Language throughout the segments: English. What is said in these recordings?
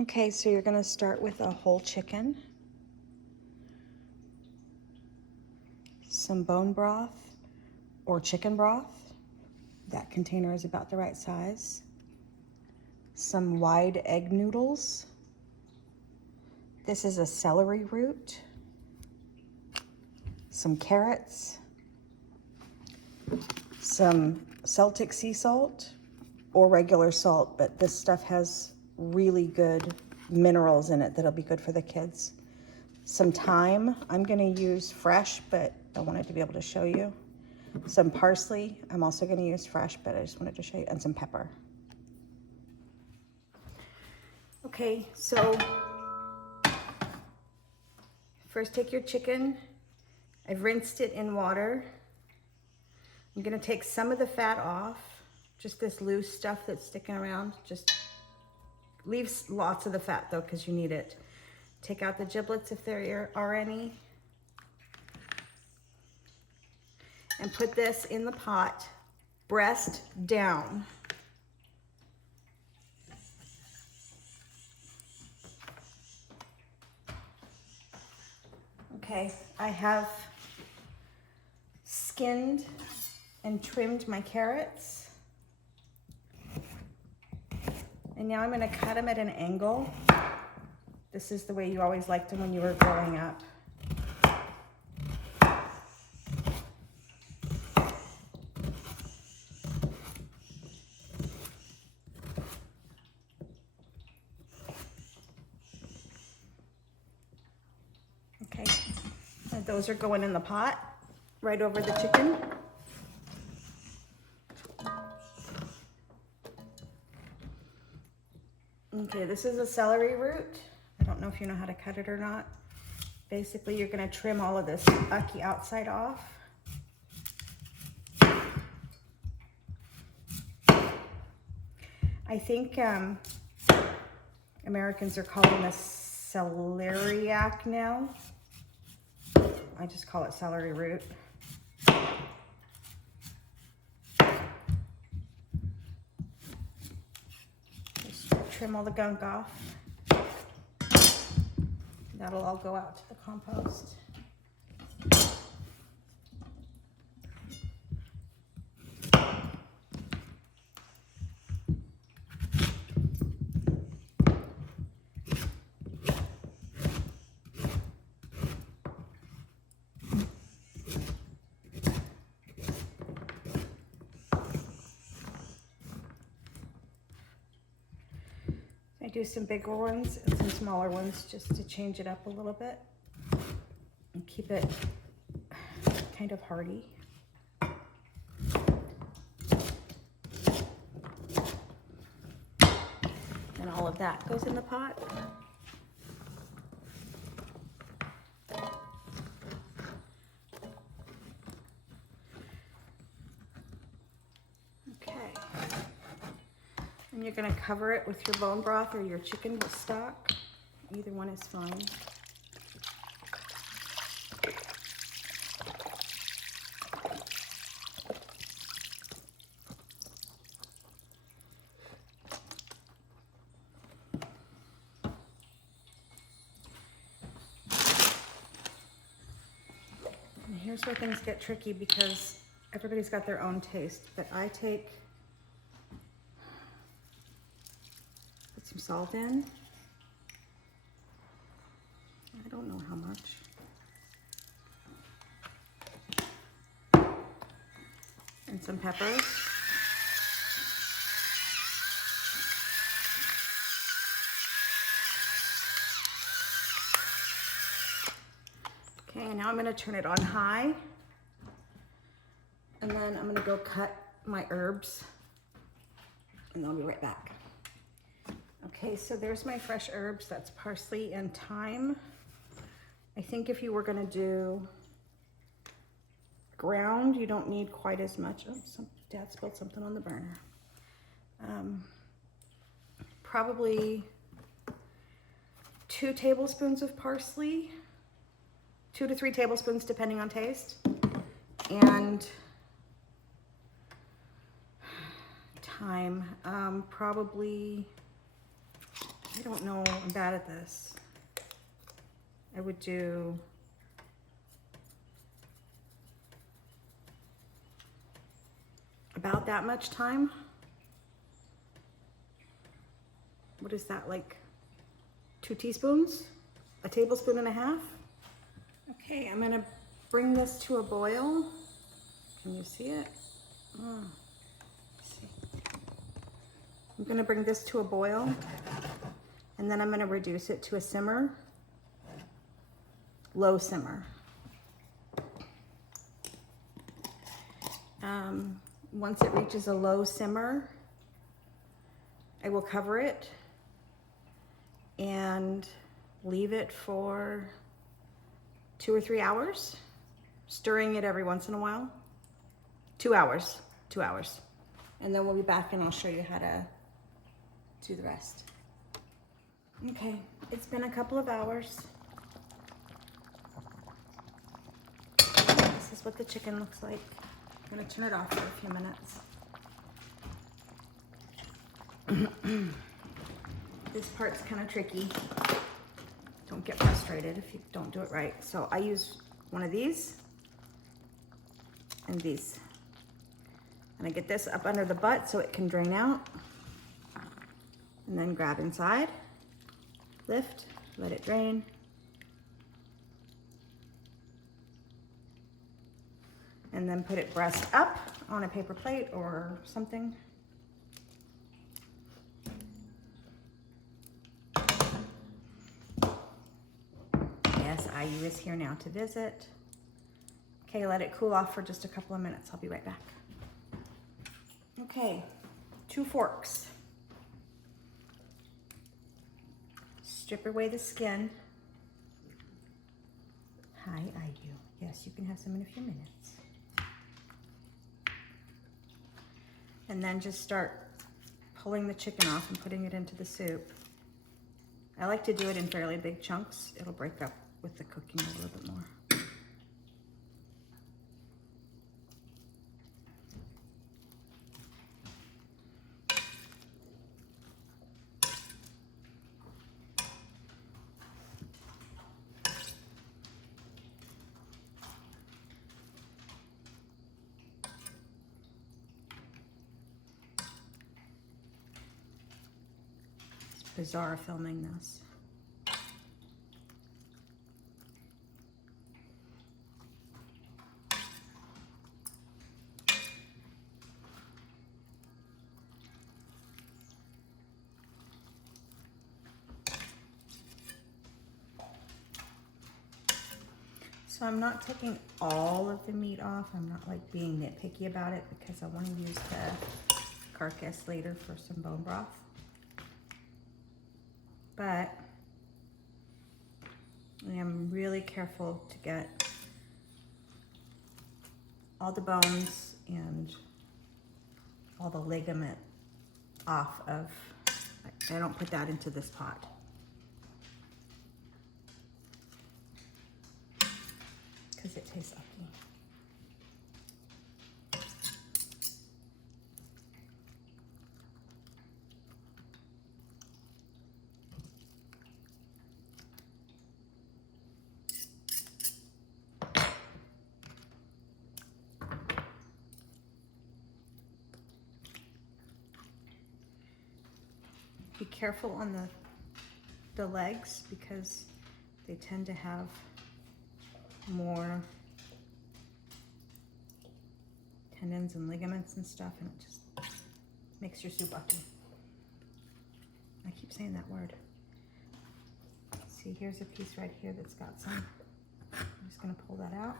Okay, so you're gonna start with a whole chicken, some bone broth or chicken broth. That container is about the right size. Some wide egg noodles. This is a celery root. Some carrots. Some Celtic sea salt or regular salt, but this stuff has really good minerals in it that'll be good for the kids. Some thyme, I'm gonna use fresh, but I wanted to be able to show you. Some parsley, I'm also gonna use fresh, but I just wanted to show you, and some pepper. Okay, so first take your chicken. I've rinsed it in water. I'm gonna take some of the fat off, just this loose stuff that's sticking around. Just leave lots of the fat though, because you need it. Take out the giblets if there are any. And put this in the pot, breast down. Okay, I have skinned and trimmed my carrots. And now I'm gonna cut them at an angle. This is the way you always liked them when you were growing up. Okay, and those are going in the pot, right over the chicken. Okay, this is a celery root. I don't know if you know how to cut it or not. Basically, you're gonna trim all of this ucky outside off. I think Americans are calling this celeriac now. I just call it celery root. Just trim all the gunk off. That'll all go out to the compost. I do some bigger ones and some smaller ones just to change it up a little bit and keep it kind of hearty. And all of that goes in the pot. And you're gonna cover it with your bone broth or your chicken stock. Either one is fine. And here's where things get tricky because everybody's got their own taste, but I take some salt in. I don't know how much. And some peppers. Okay, now I'm gonna turn it on high. And then I'm gonna go cut my herbs and I'll be right back. Okay, so there's my fresh herbs. That's parsley and thyme. I think if you were gonna do ground, you don't need quite as much. Oh, Dad spilled something on the burner. Probably 2 tablespoons of parsley, 2 to 3 tablespoons depending on taste, and thyme, probably I don't know, I'm bad at this. I would do about that much thyme. What is that, like 2 teaspoons? A tablespoon and a half? Okay, I'm gonna bring this to a boil. Can you see it? Oh, see. I'm gonna bring this to a boil, and then I'm gonna reduce it to a simmer, low simmer. Once it reaches a low simmer, I will cover it and leave it for 2 or 3 hours, stirring it every once in a while. 2 hours, 2 hours. And then we'll be back and I'll show you how to do the rest. Okay, it's been a couple of hours. This is what the chicken looks like. I'm gonna turn it off for a few minutes. This part's kind of tricky. Don't get frustrated if you don't do it right. So I use one of these and these. And I get this up under the butt so it can drain out. And then grab inside, lift, let it drain. And then put it breast up on a paper plate or something. Yes, IU is here now to visit. Okay, let it cool off for just a couple of minutes. I'll be right back. Okay, 2 forks. Strip away the skin. Hi, IU. Yes, you can have some in a few minutes. And then just start pulling the chicken off and putting it into the soup. I like to do it in fairly big chunks. It'll break up with the cooking a little bit more. Bizarre filming this. So I'm not taking all of the meat off. I'm not like being nitpicky about it because I want to use the carcass later for some bone broth. But I am really careful to get all the bones and all the ligament off of. I don't put that into this pot. Because it tastes icky. Be careful on the legs because they tend to have more tendons and ligaments and stuff, and it just makes your soup icky. I keep saying that word. See, here's a piece right here that's got some. I'm just gonna pull that out.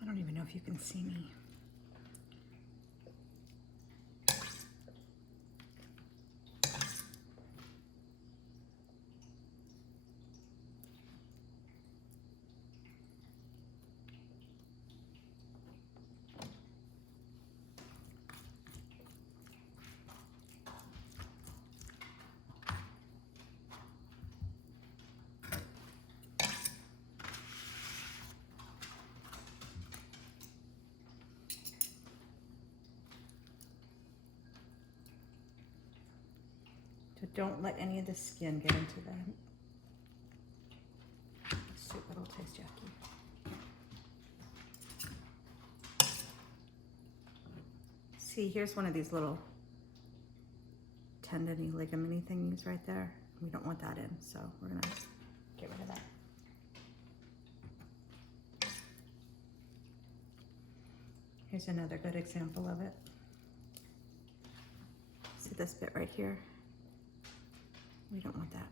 I don't even know if you can see me. So don't let any of the skin get into the soup. It'll taste yucky. See, here's one of these little tendony, ligamenty thingies right there. We don't want that in, so we're gonna get rid of that. Here's another good example of it. See this bit right here? We don't want that.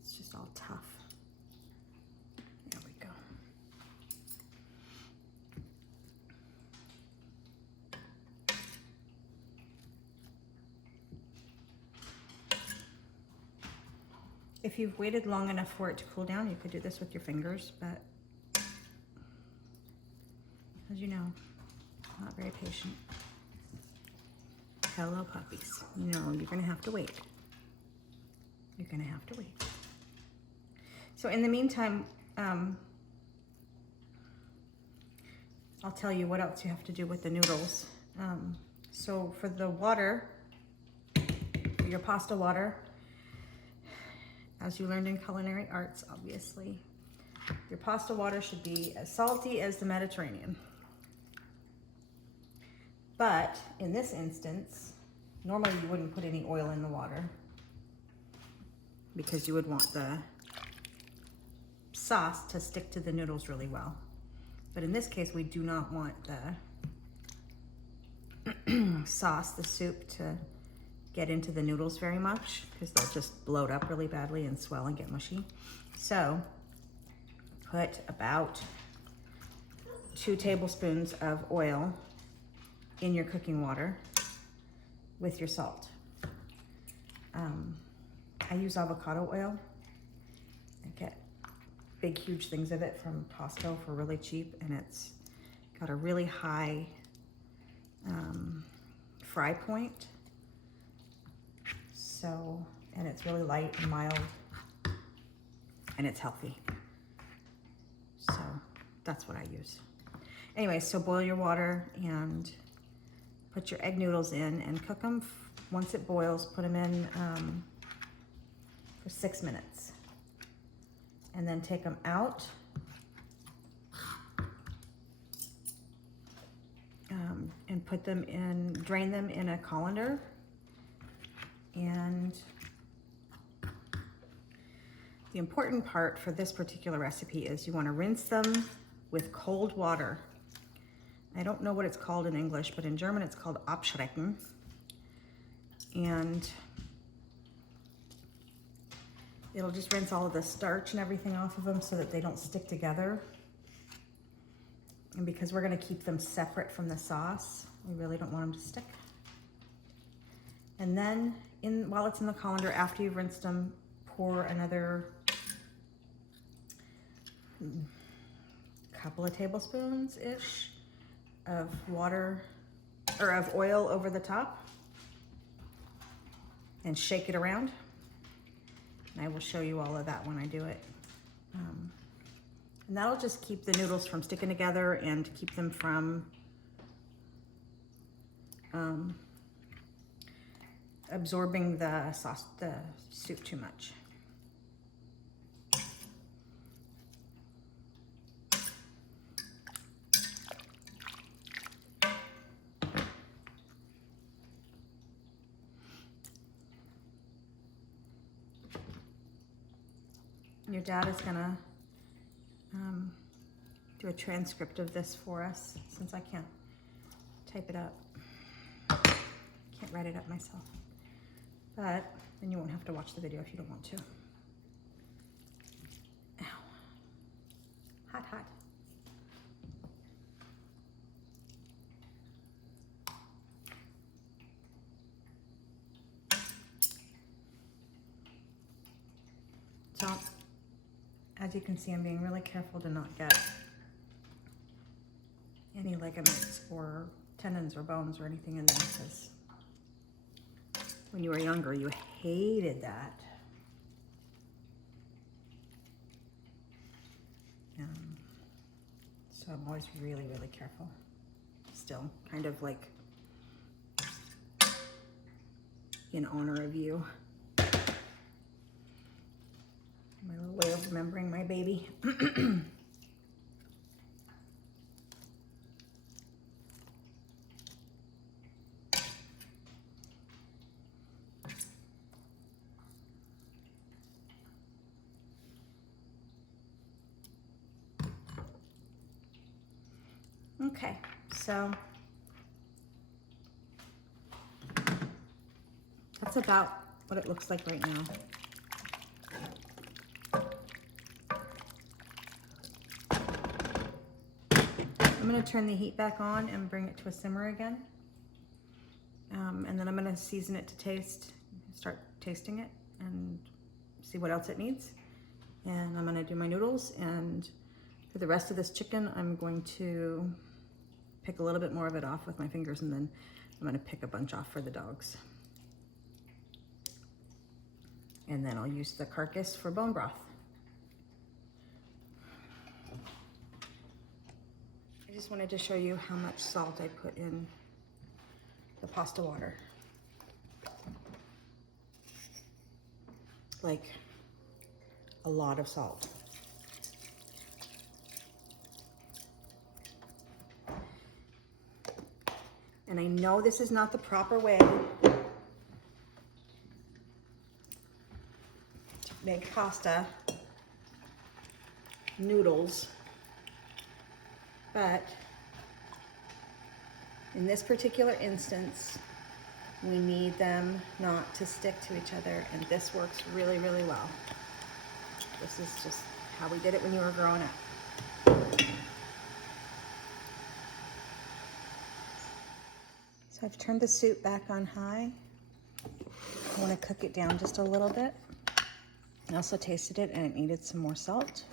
It's just all tough. There we go. If you've waited long enough for it to cool down, you could do this with your fingers, but as you know, I'm not very patient. Hello, puppies. You know, you're gonna have to wait. You're gonna have to wait. So in the meantime, I'll tell you what else you have to do with the noodles. So for the water, for your pasta water, as you learned in culinary arts, obviously, your pasta water should be as salty as the Mediterranean. But in this instance, normally you wouldn't put any oil in the water because you would want the sauce to stick to the noodles really well. But in this case, we do not want the sauce, the soup, to get into the noodles very much because they'll just bloat up really badly and swell and get mushy. So put about 2 tablespoons of oil in your cooking water with your salt. I use avocado oil. I get big, huge things of it from Costco for really cheap, and it's got a really high fry point. So, and it's really light and mild, and it's healthy. So that's what I use. Anyway, so boil your water and put your egg noodles in and cook them. Once it boils, put them in for 6 minutes. And then take them out. And put them in, drain them in a colander. And the important part for this particular recipe is you want to rinse them with cold water. I don't know what it's called in English, but in German it's called abschrecken. And it'll just rinse all of the starch and everything off of them so that they don't stick together. And because we're going to keep them separate from the sauce, we really don't want them to stick. And then while it's in the colander, after you've rinsed them, pour another couple of tablespoons-ish of water or of oil over the top and shake it around. And I will show you all of that when I do it. And that'll just keep the noodles from sticking together and keep them from absorbing the sauce, the soup too much. Your dad is gonna do a transcript of this for us since I can't type it up. Can't write it up myself. But then you won't have to watch the video if you don't want to. Ow. Hot, hot. So, as you can see, I'm being really careful to not get any ligaments or tendons or bones or anything in there, because when you were younger, you hated that. So I'm always really, really careful. Still, kind of like in honor of you. My little way of remembering my baby. Okay, so that's about what it looks like right now. I'm going to turn the heat back on and bring it to a simmer again. And then I'm going to season it to taste, start tasting it and see what else it needs. And I'm going to do my noodles, and for the rest of this chicken, I'm going to pick a little bit more of it off with my fingers, and then I'm going to pick a bunch off for the dogs. And then I'll use the carcass for bone broth. I just wanted to show you how much salt I put in the pasta water. Like a lot of salt. And I know this is not the proper way to make pasta noodles, but in this particular instance, we need them not to stick to each other, and this works really, really well. This is just how we did it when you were growing up. So I've turned the soup back on high. I want to cook it down just a little bit. I also tasted it and it needed some more salt.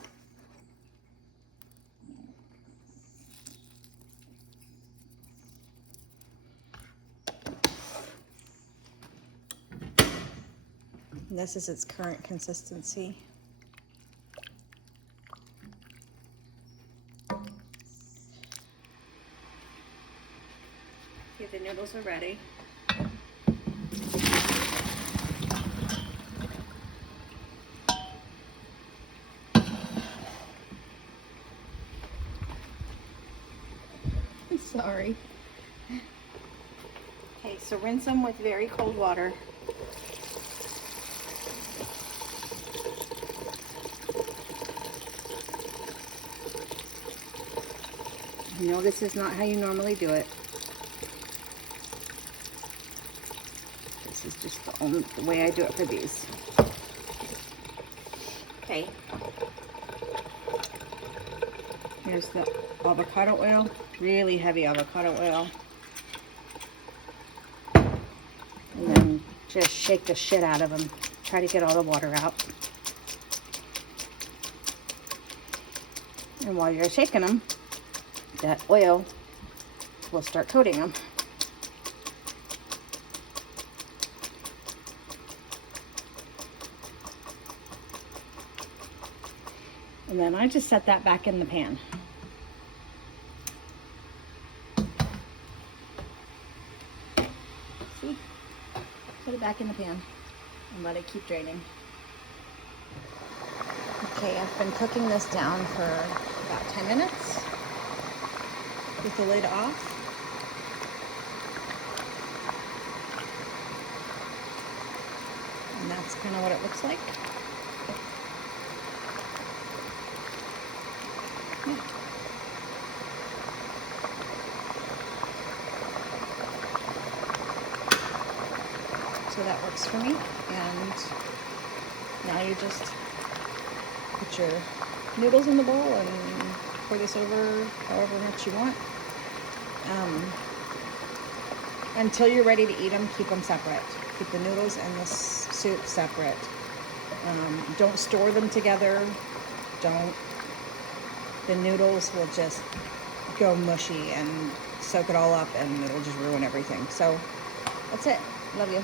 And this is its current consistency. Okay, the noodles are ready. Sorry. Okay, so rinse them with very cold water. You know this is not how you normally do it. This is just the way I do it for these. Okay. Here's the avocado oil, really heavy avocado oil. And then just shake the shit out of them. Try to get all the water out. And while you're shaking them, that oil will start coating them. And then I just set that back in the pan. See? Put it back in the pan and let it keep draining. Okay, I've been cooking this down for about 10 minutes with the lid off. And that's kind of what it looks like. Yeah. So that works for me. And now you just put your noodles in the bowl and pour this over however much you want. Until you're ready to eat them, keep them separate. Keep the noodles and the soup separate. Don't store them together. The noodles will just go mushy and soak it all up, and it'll just ruin everything. So that's it. Love you.